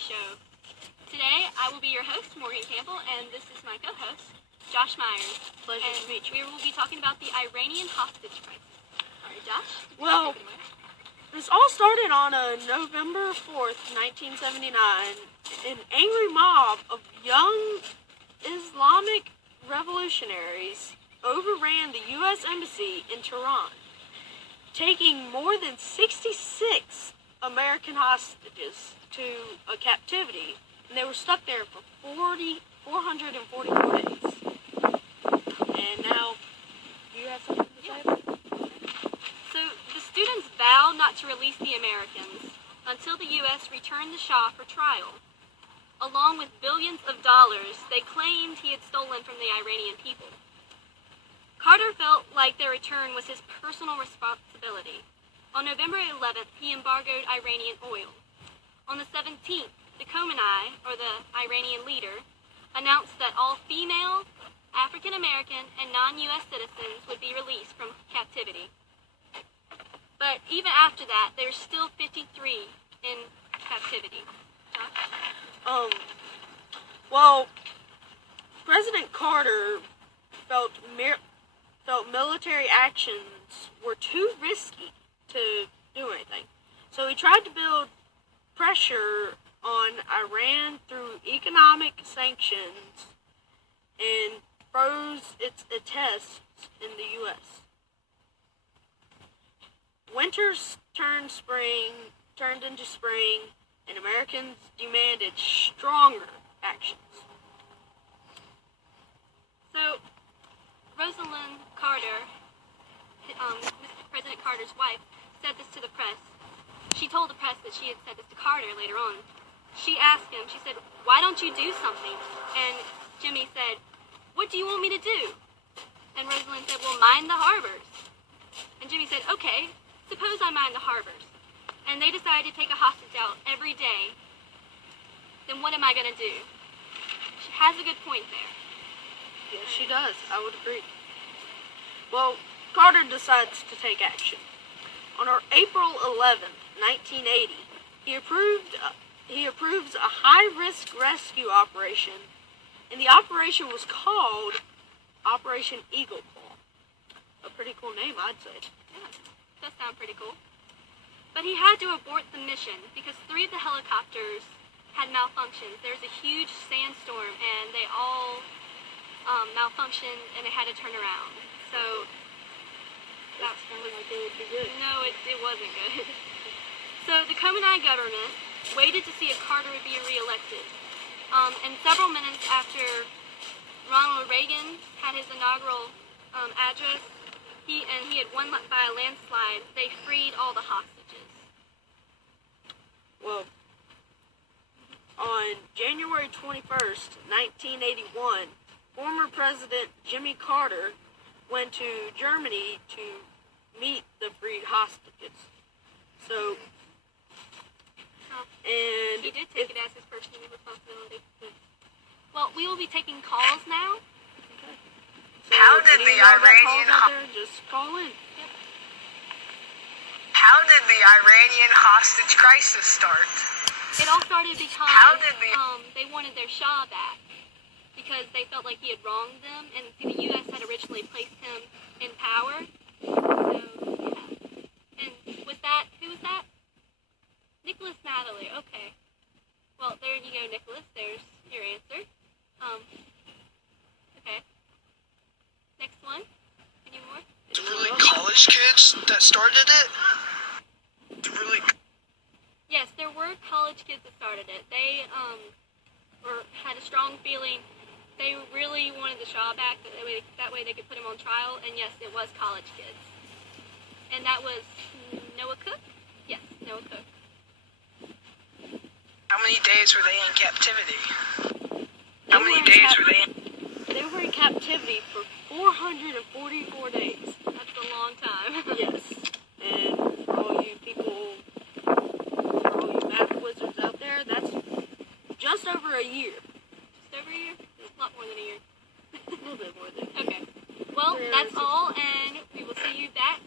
show. Today, I will be your host, Morgan Campbell, and this is my co-host, Josh Myers. Pleasure to meet you. We will be talking about the Iranian hostage crisis. All right, Josh? Well, this all started on November 4th, 1979. An angry mob of young Islamic revolutionaries overran the U.S. Embassy in Tehran, taking more than 66 American hostages to a captivity, and they were stuck there for 444 days. And now, you have something to say about it? So, the students vowed not to release the Americans until the U.S. returned the Shah for trial. Along with billions of dollars they claimed he had stolen from the Iranian people. Carter felt like their return was his personal responsibility. On November 11th, he embargoed Iranian oil. On the 17th, the Khamenei, or the Iranian leader, announced that all female, African-American, and non-U.S. citizens would be released from captivity. But even after that, there's still 53 in captivity. Well, President Carter felt military actions were too risky to do anything. So he tried to build pressure on Iran through economic sanctions and froze its tests in the U.S. Winter turned into spring, and Americans demanded stronger actions. So, Rosalind Carter, President Carter's wife, said this to the press. She told the press that she had said this to Carter later on. She asked him, she said, "Why don't you do something?" And Jimmy said, "What do you want me to do?" And Rosalind said, "Well, mind the harbors." And Jimmy said, "Okay, suppose I mind the harbors, and they decide to take a hostage out every day, then what am I going to do?" She has a good point there. Yes, she does. I would agree. Well, Carter decides to take action. On April 11th, 1980, he approves a high-risk rescue operation, and the operation was called Operation Eagle Claw. A pretty cool name, I'd say. Yeah, does sound pretty cool. But he had to abort the mission because 3 of the helicopters had malfunctioned. There was a huge sandstorm, and they all malfunctioned, and they had to turn around. So That sounded like it would be good. no, it wasn't good. So the Khamenei government waited to see if Carter would be reelected. And several minutes after Ronald Reagan had his inaugural address, he had won by a landslide. They freed all the hostages. Well, on January 21st, 1981, former President Jimmy Carter went to Germany to meet the freed hostages. So, and he did take it as his personal responsibility. Well, we will be taking calls now. Okay. So How did the Iranian just call in. Yep. How did the Iranian hostage crisis start? It all started because How did they wanted their Shah back because they felt like he had wronged them, and see, the U.S. had originally placed him in power. So, yeah. And with that, who was that? Nicholas Natalie. Okay. Well, there you go, Nicholas. There's your answer. Okay. Next one. Any more? The really college kids that started it? The really... Yes, there were college kids that started it. They had a strong feeling. They really wanted the Shah back. That way they could put him on trial. And yes, it was college kids. And that was Noah Cook? Yes, Noah Cook. How many days were they in captivity? They How many were in days were they in? They were in captivity for 444 days. That's a long time. Yes. And for all you people, for all you math wizards out there, that's just over a year. Just over a year? It's a lot more than a year. A little bit more than Okay. Well, that's all, and we will see you back